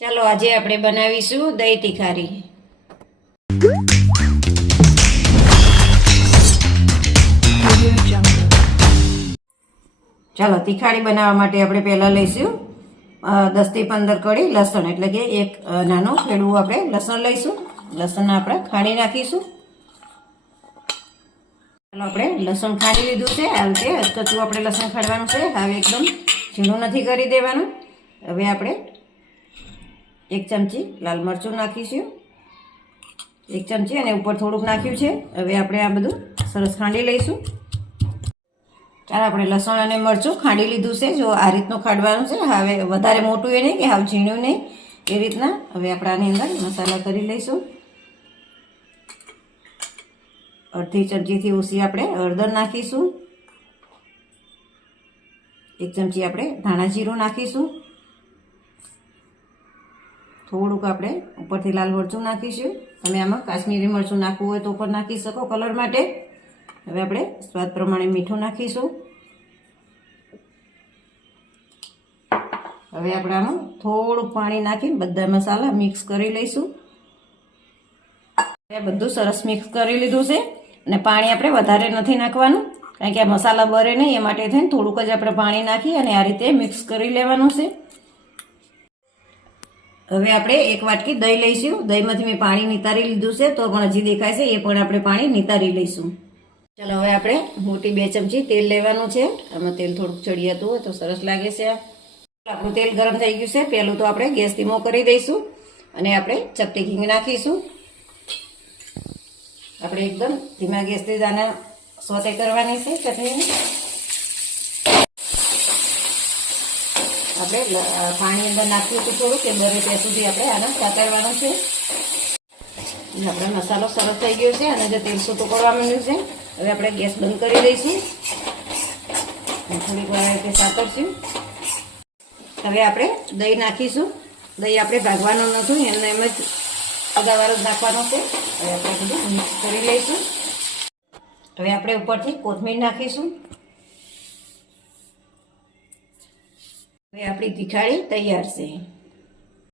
ચાલો આજે આપણે બનાવીશું દહીં તીખારી। ચાલો તીખારી બનાવવા માટે આપણે પહેલા લઈશું 10 થી 15 કળી લસણ, એટલે કે એક નાનું ખેડવું આપણે લસણ લઈશું। લસણ આપણે ખાંડી નાખીશું। ચાલો આપણે લસણ ખાંડી લીધું છે। આ રીતે અધકચું આપણે લસણ ખાંડવાનું છે। હવે એકદમ ઝીણું નથી કરી દેવાનું। હવે આપણે 1 ચમચી લાલ મરચું નાખીશું, 1 ચમચી, અને ઉપર થોડુંક નાખ્યું છે। હવે આપણે આ બધું સરસ ખાંડી લઈશું। ચાલો આપણે લસણ અને મરચું ખાંડી લીધું છે। જો આ રીતનું ખાંડવાનું છે। હવે વધારે મોટું એ નહીં કે હાવ ઝીણું નહીં, એ રીતના। હવે આપણે આની અંદર મસાલા કરી લઈશું। અડધી ચમચીથી ઓછી આપણે હળદર નાખીશું, 1 ચમચી આપણે ધાણા જીરું નાખીશું, થોડુંક આપણે ઉપરથી લાલ મરચું નાખીશું। તમે આમાં કાશ્મીરી મરચું નાખવું હોય તો પણ નાખી શકો કલર માટે। હવે આપણે સ્વાદ પ્રમાણે મીઠું નાખીશું। હવે આપણે આમાં થોડુંક પાણી નાખી બધા મસાલા મિક્સ કરી લઈશું। બધું સરસ મિક્સ કરી લીધું છે, અને પાણી આપણે વધારે નથી નાખવાનું, કારણ કે આ મસાલા બરે નહીં, એ માટે થઈને થોડુંક જ આપણે પાણી નાખી અને આ રીતે મિક્સ કરી લેવાનું છે। હવે આપણે 1 વાટકી દહીં લઈશું। દહીંમાંથી મેં પાણી નિતારી લીધું છે, તો પણ હજી દેખાય છે, એ પણ આપણે પાણી નિતારી લઈશું। ચાલો હવે આપણે મોટી 2 ચમચી તેલ લેવાનું છે। આમાં તેલ થોડુંક ચડિયાતું હોય તો સરસ લાગે છે। આપણું તેલ ગરમ થઈ ગયું છે। પહેલું તો આપણે ગેસ ધીમો કરી દઈશું, અને આપણે ચપટી હિંગ નાખીશું। આપણે એકદમ ધીમા ગેસથી આને સોતે કરવાની છે ચટણીને। આપણે પાણી અંદર નાખ્યું હતું થોડું, કે બરે ત્યાં સુધી આપણે આને સાતરવાનું છે। આપણે મસાલો સરસ થઈ ગયો છે, અને જે તેલ છૂટું પડવા માંડ્યું છે। હવે આપણે ગેસ બંધ કરી દઈશું, થોડીક વાર રીતે સાતરશું। હવે આપણે દહીં નાખીશું। દહીં આપણે ભાગવાનું નથી, એમને એમ જ અગાવાર જ નાખવાનો છે। હવે આપણે બધું મિક્સ કરી લઈશું। હવે આપણે ઉપરથી કોથમીર નાખીશું। હવે આપણી તીખારી તૈયાર છે।